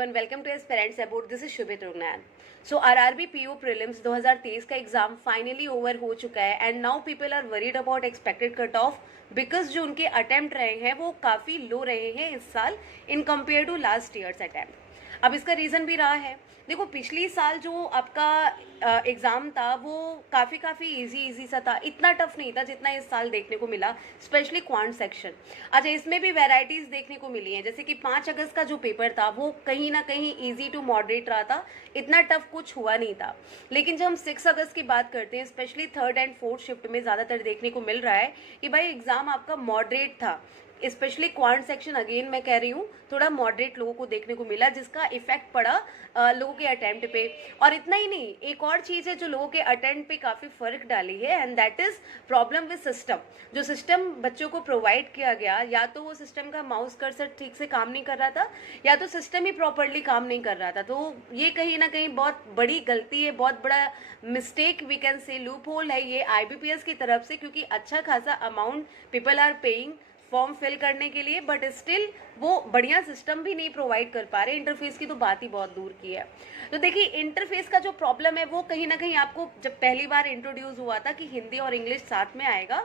everyone, welcome to Aspirants About. This is Shubhit Rugnan. So RRB PO prelims 2023 का exam finally over हो चुका है and now people are worried about expected cut off because जो उनके attempt रहे हैं वो काफ़ी लो रहे हैं इस साल in compare to last years attempt. अब इसका रीज़न भी रहा है, देखो पिछली साल जो आपका एग्ज़ाम था वो काफ़ी इजी सा था, इतना टफ नहीं था जितना इस साल देखने को मिला, स्पेशली क्वांट सेक्शन। अच्छा, इसमें भी वैरायटीज़ देखने को मिली हैं, जैसे कि 5 अगस्त का जो पेपर था वो कहीं ना कहीं इजी टू मॉडरेट रहा था, इतना टफ कुछ हुआ नहीं था। लेकिन जब हम 6 अगस्त की बात करते हैं, specially 3rd and 4th shift में ज़्यादातर देखने को मिल रहा है कि भाई एग्ज़ाम आपका मॉडरेट था, स्पेशली क्वांट सेक्शन। अगेन मैं कह रही हूँ थोड़ा मॉडरेट लोगों को देखने को मिला, जिसका इफेक्ट पड़ा लोगों के अटेम्प्ट पे। और इतना ही नहीं, एक और चीज़ है जो लोगों के अटेम्प्ट पे काफ़ी फर्क डाली है and that is problem with system. जो सिस्टम बच्चों को प्रोवाइड किया गया, या तो वो सिस्टम का माउस कर्सर ठीक से काम नहीं कर रहा था, या तो सिस्टम ही प्रॉपरली काम नहीं कर रहा था। तो ये कहीं ना कहीं बहुत बड़ी गलती है, बहुत बड़ा mistake we can say, loophole है ये IBPS की तरफ से, क्योंकि अच्छा खासा amount people are paying form fill करने के लिए, बट स्टिल वो बढ़िया सिस्टम भी नहीं प्रोवाइड कर पा रहे। इंटरफेस की तो बात ही बहुत दूर की है। तो देखिए, इंटरफेस का जो प्रॉब्लम है वो कहीं ना कहीं आपको जब पहली बार इंट्रोड्यूस हुआ था कि हिंदी और इंग्लिश साथ में आएगा,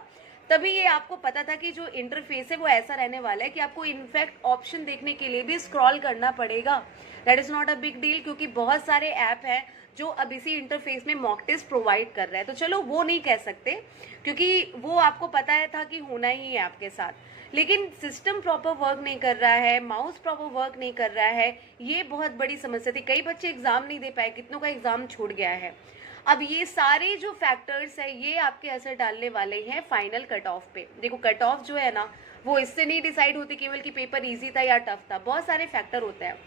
तभी ये आपको पता था कि जो इंटरफेस है वो ऐसा रहने वाला है कि आपको इनफैक्ट ऑप्शन देखने के लिए भी स्क्रॉल करना पड़ेगा। That is not a big deal, क्योंकि बहुत सारे ऐप हैं जो अब इसी इंटरफेस में मॉक टेस्ट प्रोवाइड कर रहा है। तो चलो वो नहीं कह सकते, क्योंकि वो आपको पता है था कि होना ही है आपके साथ। लेकिन सिस्टम प्रॉपर वर्क नहीं कर रहा है, माउस प्रॉपर वर्क नहीं कर रहा है, ये बहुत बड़ी समस्या थी। कई बच्चे एग्जाम नहीं दे पाए, कितनों का एग्जाम छूट गया है। अब ये सारे जो फैक्टर्स है ये आपके असर डालने वाले हैं फाइनल कट ऑफ पे। देखो, कट ऑफ जो है ना वो इससे नहीं डिसाइड होती केवल कि पेपर ईजी था या टफ था, बहुत सारे फैक्टर होते हैं।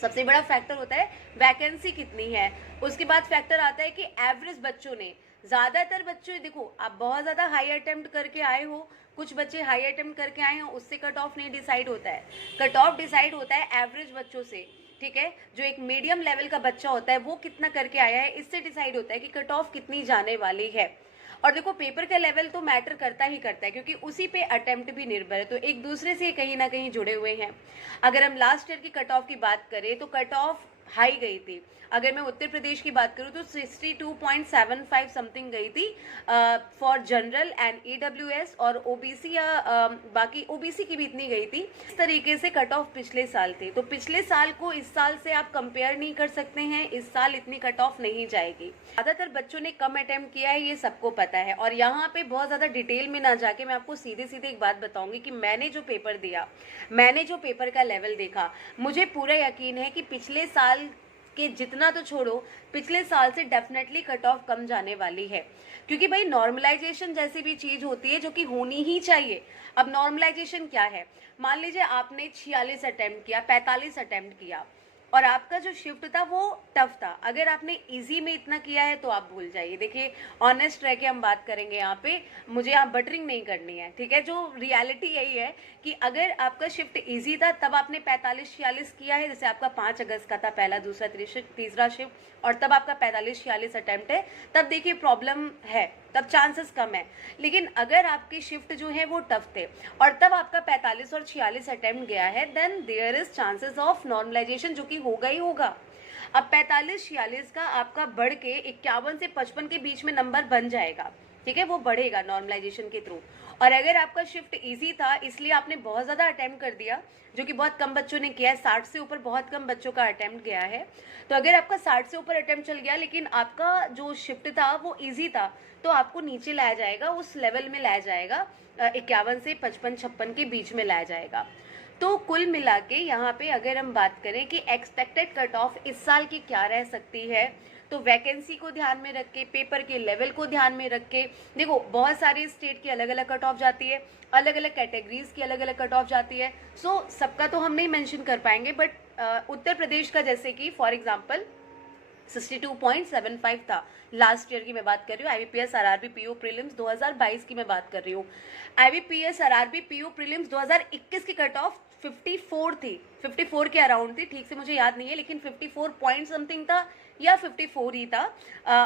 सबसे बड़ा फैक्टर होता है वैकेंसी कितनी है, उसके बाद फैक्टर आता है कि एवरेज बच्चों ने, ज़्यादातर बच्चे, देखो आप बहुत ज़्यादा हाई अटेम्प्ट करके आए हो, कुछ बच्चे हाई अटेम्प्ट करके आए हो, उससे कट ऑफ नहीं डिसाइड होता है। कट ऑफ डिसाइड होता है एवरेज बच्चों से, ठीक है। जो एक मीडियम लेवल का बच्चा होता है वो कितना करके आया है, इससे डिसाइड होता है कि कट ऑफ कितनी जाने वाली है। और देखो, पेपर का लेवल तो मैटर करता ही करता है, क्योंकि उसी पे अटेम्प्ट भी निर्भर है, तो एक दूसरे से कहीं ना कहीं जुड़े हुए हैं। अगर हम लास्ट ईयर की कट ऑफ की बात करें तो कट ऑफ हाई गई थी। अगर मैं उत्तर प्रदेश की बात करूं तो 62.75 समथिंग गई थी फॉर जनरल एंड EWS, और OBC या बाकी OBC की भी इतनी गई थी। इस तरीके से कट ऑफ पिछले साल थे, तो पिछले साल को इस साल से आप कंपेयर नहीं कर सकते हैं। इस साल इतनी कट ऑफ नहीं जाएगी। ज़्यादातर बच्चों ने कम अटेम्प्ट किया है, ये सबको पता है। और यहाँ पे बहुत ज़्यादा डिटेल में ना जाके मैं आपको सीधे सीधे एक बात बताऊंगी कि मैंने जो पेपर दिया, मैंने जो पेपर का लेवल देखा, मुझे पूरा यकीन है कि पिछले साल के जितना तो छोड़ो, पिछले साल से डेफिनेटली कट ऑफ कम जाने वाली है। क्योंकि भाई नॉर्मलाइजेशन जैसी भी चीज़ होती है जो कि होनी ही चाहिए। अब नॉर्मलाइजेशन क्या है, मान लीजिए आपने 46 अटेम्प्ट किया, 45 अटेम्प्ट किया, और आपका जो शिफ्ट था वो टफ था। अगर आपने इजी में इतना किया है तो आप भूल जाइए। देखिए, ऑनेस्ट रह के हम बात करेंगे यहाँ पे, मुझे यहाँ बटरिंग नहीं करनी है, ठीक है। जो रियलिटी यही है कि अगर आपका शिफ्ट इजी था तब आपने 45-46 किया है, जैसे आपका 5 अगस्त का था पहला, दूसरा, तीसरा शिफ्ट, और तब आपका 45-46 अटेम्प्ट है, तब देखिए प्रॉब्लम है, तब चांसेस कम है। लेकिन अगर आपके शिफ्ट जो है वो टफ थे और तब आपका 45 और 46 अटेम्प्ट गया है, then there is chances of normalisation, जो कि होगा ही होगा। अब 45-46 का आपका बढ़ के 51 से 55 के बीच में नंबर बन जाएगा, ठीक है, वो बढ़ेगा नॉर्मलाइजेशन के थ्रू। और अगर आपका शिफ्ट इजी था इसलिए आपने बहुत ज़्यादा अटेम्प्ट कर दिया, जो कि बहुत कम बच्चों ने किया है, 60 से ऊपर बहुत कम बच्चों का अटेम्प्ट गया है। तो अगर आपका 60 से ऊपर अटेम्प्ट चल गया लेकिन आपका जो शिफ्ट था वो ईजी था, तो आपको नीचे लाया जाएगा, उस लेवल में लाया जाएगा, 51 से 55-56 के बीच में लाया जाएगा। तो कुल मिला के यहाँ पे अगर हम बात करें कि एक्सपेक्टेड कट ऑफ इस साल की क्या रह सकती है, तो वैकेंसी को ध्यान में रख के, पेपर के लेवल को ध्यान में रख के, देखो बहुत सारे स्टेट की अलग अलग कट ऑफ जाती है, अलग अलग कैटेगरीज की अलग अलग कट ऑफ जाती है। सो सबका तो हम नहीं मेंशन कर पाएंगे, बट उत्तर प्रदेश का जैसे कि फॉर एग्जांपल 62.75 था लास्ट ईयर की मैं बात कर रही हूँ। IBPS RRB PO प्रीलिम्स 2022 की मैं बात कर रही हूँ। IBPS RRB PO प्रीलिम्स 2021 की कट ऑफ 54 थी, 54 के अराउंड थी, ठीक से मुझे याद नहीं है, लेकिन 54 पॉइंट समथिंग था या 54 ही था।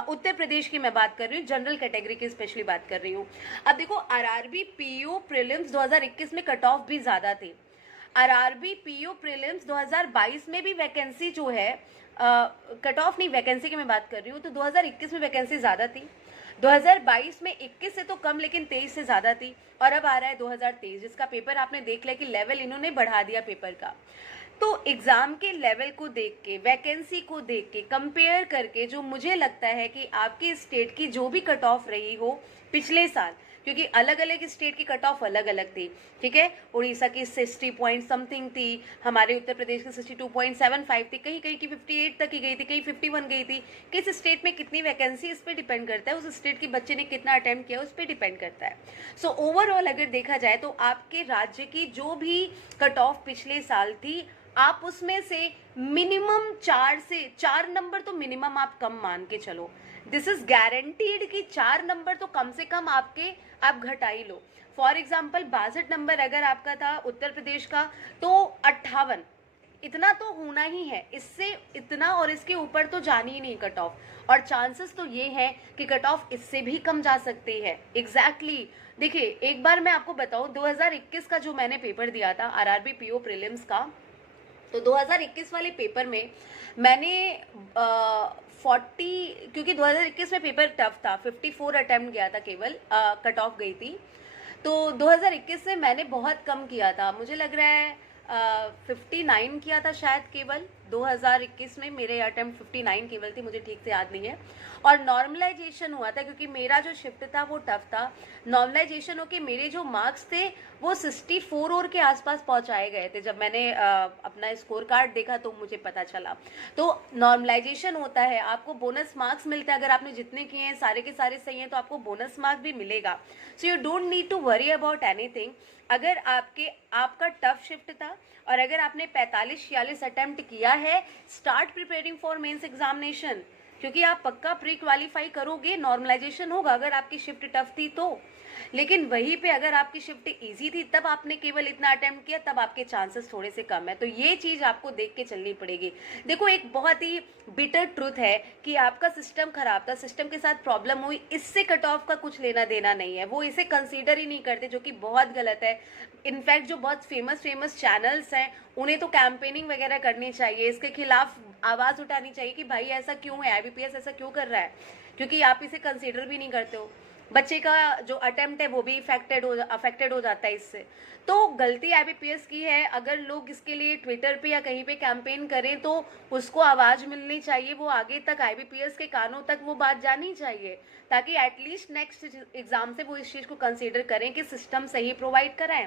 उत्तर प्रदेश की मैं बात कर रही हूँ, जनरल कैटेगरी की स्पेशली बात कर रही हूँ। अब देखो, RRB PO प्रीलिम्स 2021 में कट ऑफ भी ज़्यादा थी। आरआरबी पीओ प्रीलिम्स 2022 में भी वैकेंसी जो है, कट ऑफ नहीं, वैकेंसी की मैं बात कर रही हूँ, तो 2021 में वैकेंसी ज़्यादा थी, 2022 में 21 से तो कम लेकिन 23 से ज़्यादा थी, और अब आ रहा है 2023 जिसका पेपर आपने देख लिया कि लेवल इन्होंने बढ़ा दिया पेपर का। तो एग्ज़ाम के लेवल को देख के, वैकेंसी को देख के, कंपेयर करके जो मुझे लगता है कि आपकी स्टेट की जो भी कट ऑफ रही हो पिछले साल, क्योंकि अलग अलग स्टेट की कट ऑफ अलग अलग थी, ठीक है, उड़ीसा की 60 पॉइंट समथिंग थी, हमारे उत्तर प्रदेश की 62.75 थी, कहीं कहीं की 58 तक ही गई थी, कहीं 51 गई थी। किस स्टेट में कितनी वैकेंसी, इस पर डिपेंड करता है, उस स्टेट के बच्चे ने कितना अटेम्प्ट किया उस पर डिपेंड करता है। सो ओवरऑल अगर देखा जाए तो आपके राज्य की जो भी कट ऑफ पिछले साल थी, आप उसमें से मिनिमम 4 नंबर तो मिनिमम आप कम मान के चलो, दिस इज गारंटीड कि 4 नंबर तो कम से कम आप घटा ही लो। फॉर एग्जाम्पल 62 नंबर अगर आपका था उत्तर प्रदेश का, तो 58 इतना तो होना ही है, इससे इतना और इसके ऊपर तो जानी ही नहीं कट ऑफ, और चांसेस तो ये है कि कट ऑफ इससे भी कम जा सकती है। एग्जैक्टली देखिए, एक बार मैं आपको बताऊं, 2021 का जो मैंने पेपर दिया था आरआरबी पीओ प्रीलिम्स का, तो 2021 वाले पेपर में मैंने 40, क्योंकि 2021 में पेपर टफ था, 54 अटेम्प्ट गया था केवल, कट ऑफ गई थी, तो 2021 से मैंने बहुत कम किया था, मुझे लग रहा है 59 किया था शायद केवल। 2021 में मेरे अटेम्प्ट 59 केवल थी, मुझे ठीक से याद नहीं है। और नॉर्मलाइजेशन हुआ था क्योंकि मेरा जो शिफ्ट था वो टफ था, नॉर्मलाइजेशन होके मेरे जो मार्क्स थे वो 64 और के आसपास पहुंचाए गए थे। जब मैंने अपना स्कोर कार्ड देखा तो मुझे पता चला। तो नॉर्मलाइजेशन होता है, आपको बोनस मार्क्स मिलते हैं, अगर आपने जितने किए हैं सारे के सारे सही हैं तो आपको बोनस मार्क्स भी मिलेगा। So you don't need to worry about anything. अगर आपका टफ शिफ्ट था और अगर आपने 45-46 अटेम्प्ट किया है, start preparing for mains examination, क्योंकि आप पक्का प्री क्वालिफाई करोगे, नॉर्मलाइजेशन होगा अगर आपकी शिफ्ट टफ थी तो। लेकिन वहीं पे अगर आपकी शिफ्ट इजी थी तब आपने केवल इतना अटेम्प्ट किया, तब आपके चांसेस थोड़े से कम है। तो ये चीज आपको देख के चलनी पड़ेगी। देखो, एक बहुत ही बिटर ट्रूथ है कि आपका सिस्टम खराब था, सिस्टम के साथ प्रॉब्लम हुई, इससे कट ऑफ का कुछ लेना देना नहीं है, वो इसे कंसीडर ही नहीं करते, जो कि बहुत गलत है। इनफैक्ट जो बहुत फेमस चैनल्स हैं उन्हें तो कैंपेनिंग वगैरह करनी चाहिए, इसके खिलाफ आवाज उठानी चाहिए कि भाई ऐसा क्यों है, आईबीपीएस ऐसा क्यों कर रहा है, क्योंकि आप इसे कंसीडर भी नहीं करते हो। बच्चे का जो अटेम्प्ट है वो भी अफेक्टेड हो जाता है इससे। तो गलती आईबीपीएस की है। अगर लोग इसके लिए ट्विटर पे या कहीं पे कैंपेन करें तो उसको आवाज मिलनी चाहिए, वो आगे तक आईबीपीएस के कानों तक वो बात जानी चाहिए, ताकि एटलीस्ट नेक्स्ट एग्जाम से वो इस चीज को कंसीडर करें कि सिस्टम सही प्रोवाइड कराएं।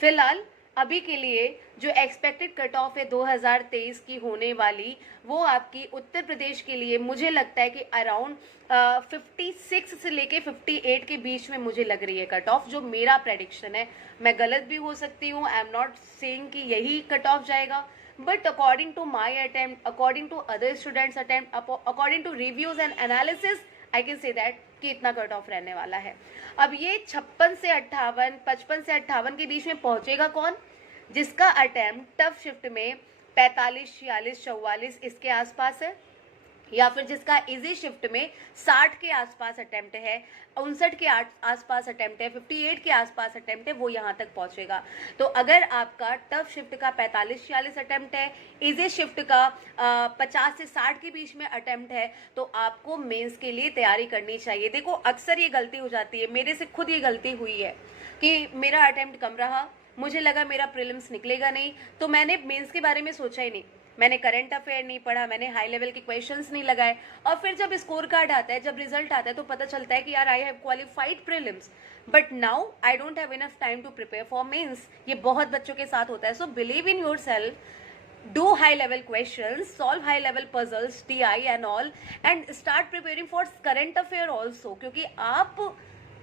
फिलहाल अभी के लिए जो एक्सपेक्टेड कट ऑफ है 2023 की होने वाली, वो आपकी उत्तर प्रदेश के लिए मुझे लगता है कि अराउंड 56 से लेके 58 के बीच में मुझे लग रही है कट ऑफ, जो मेरा प्रेडिक्शन है। मैं गलत भी हो सकती हूँ, आई एम नॉट सेइंग कि यही कट ऑफ जाएगा, but according to my attempt, according to other students attempt, according to reviews and analysis, I can say that कि इतना कट ऑफ रहने वाला है। अब ये 56 से 58, 55 से 58 के बीच में पहुंचेगा कौन? जिसका अटेम्प्ट टफ शिफ्ट में 45, 46, 44 इसके आसपास है, या फिर जिसका इजी शिफ्ट में 60 के आसपास अटेम्प्ट है, 59 के आसपास अटेम्प्ट है, 58 के आसपास अटेम्प्ट है, वो यहाँ तक पहुँचेगा। तो अगर आपका टफ शिफ्ट का 45-46 अटेम्प्ट है, इजी शिफ्ट का 50 से 60 के बीच में अटेम्प्ट है, तो आपको मेंस के लिए तैयारी करनी चाहिए। देखो, अक्सर ये गलती हो जाती है, मेरे से खुद ये गलती हुई है कि मेरा अटेम्प्ट कम रहा, मुझे लगा मेरा प्रीलिम्स निकलेगा नहीं, तो मैंने मेंस के बारे में सोचा ही नहीं, मैंने करंट अफेयर नहीं पढ़ा, मैंने हाई लेवल के क्वेश्चंस नहीं लगाए, और फिर जब स्कोर कार्ड आता है, जब रिजल्ट आता है, तो पता चलता है कि यार I have qualified prelims, but now I don't have enough time to prepare for mains. ये बहुत बच्चों के साथ होता है। So believe in yourself, do high level questions, solve high level puzzles, TI and all, and start preparing for current affair also, क्योंकि आप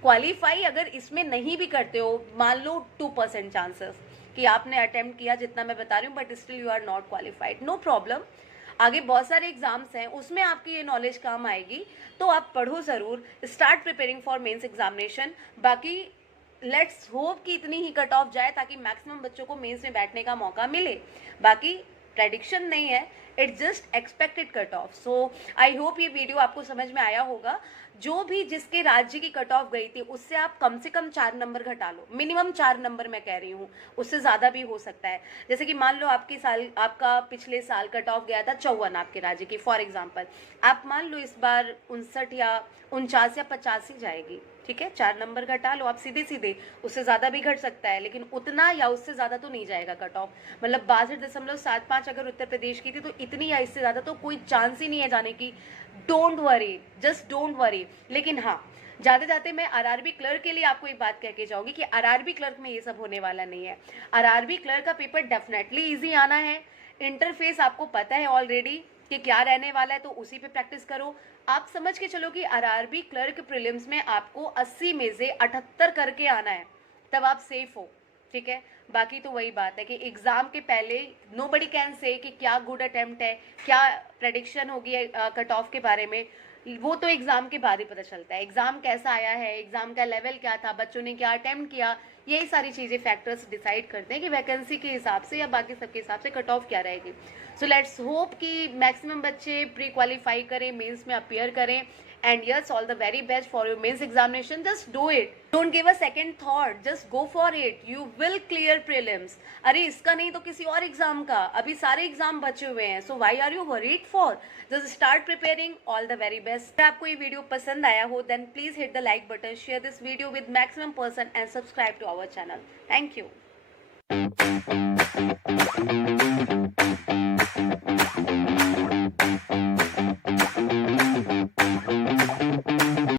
qualify अगर इसमें नहीं भी करते हो, मान लो 2% चांसेस कि आपने अटेम्प्ट किया जितना मैं बता रही हूँ, but still you are not qualified, no problem, आगे बहुत सारे एग्जाम्स हैं, उसमें आपकी ये नॉलेज काम आएगी, तो आप पढ़ो ज़रूर, start preparing for mains examination. बाकी लेट्स होप कि इतनी ही कट ऑफ जाए ताकि मैक्सिमम बच्चों को मेंस में बैठने का मौका मिले। बाकी प्रेडिक्शन नहीं है, it's just expected cut of. So I hope ये वीडियो आपको समझ में आया होगा. जो भी जिसके राज्य की कट ऑफ गई थी उससे आप कम से कम 4 नंबर घटा लो, मिनिमम 4 नंबर मैं कह रही हूँ, उससे ज़्यादा भी हो सकता है. जैसे कि मान लो आपका पिछले साल कट ऑफ गया था 54 आपके राज्य की, फॉर एग्जाम्पल. आप मान लो इस बार 59 या 49 या 85 जाएगी, ठीक है. 4 नंबर घटा लो आप सीधे सीधे, उससे ज़्यादा भी घट सकता है, लेकिन उतना या उससे ज़्यादा तो नहीं जाएगा कट ऑफ. मतलब 62.75 अगर उत्तर प्रदेश की थी तो इतनी या इससे ज़्यादा तो कोई चांस ही नहीं है जाने की. Don't worry, just don't worry. लेकिन हाँ, जाते जाते मैं आरआरबी क्लर्क के लिए आपको एक बात कह के जाऊंगी कि आरआरबी क्लर्क में ये सब होने वाला नहीं है. आरआरबी क्लर्क का पेपर डेफिनेटली इजी आना है. इंटरफेस आपको पता है ऑलरेडी कि क्या रहने वाला है, तो उसी पे प्रैक्टिस करो. आप समझ के चलो कि आरआरबी क्लर्क प्रीलिम्स में आपको 80 में से 78 करके आना है, तब आप सेफ हो, ठीक है. बाकी तो वही बात है कि एग्जाम के पहले नोबडी कैन से कि क्या गुड अटेम्प्ट है, क्या प्रेडिक्शन होगी कट ऑफ के बारे में. वो तो एग्जाम के बाद ही पता चलता है. एग्जाम कैसा आया है, एग्जाम का लेवल क्या था, बच्चों ने क्या अटेम्प्ट किया, यही सारी चीज़ें फैक्टर्स डिसाइड करते हैं कि वैकेंसी के हिसाब से या बाकी सबके हिसाब से कट ऑफ क्या रहेगी. सो लेट्स होप कि मैक्सिमम बच्चे प्री क्वालिफाई करें, मेंस में अपीयर करें. And yes, all the very best for your mains examination. Just do it. Don't give a second thought. Just go for it. You will clear prelims. अरे इसका नहीं तो किसी और एग्जाम का, अभी सारे एग्जाम बचे हुए हैं. So why are you worried for? Just start preparing. All the very best. अगर आपको ये वीडियो पसंद आया हो, then please hit the like button, share this video with maximum person and subscribe to our channel. Thank you.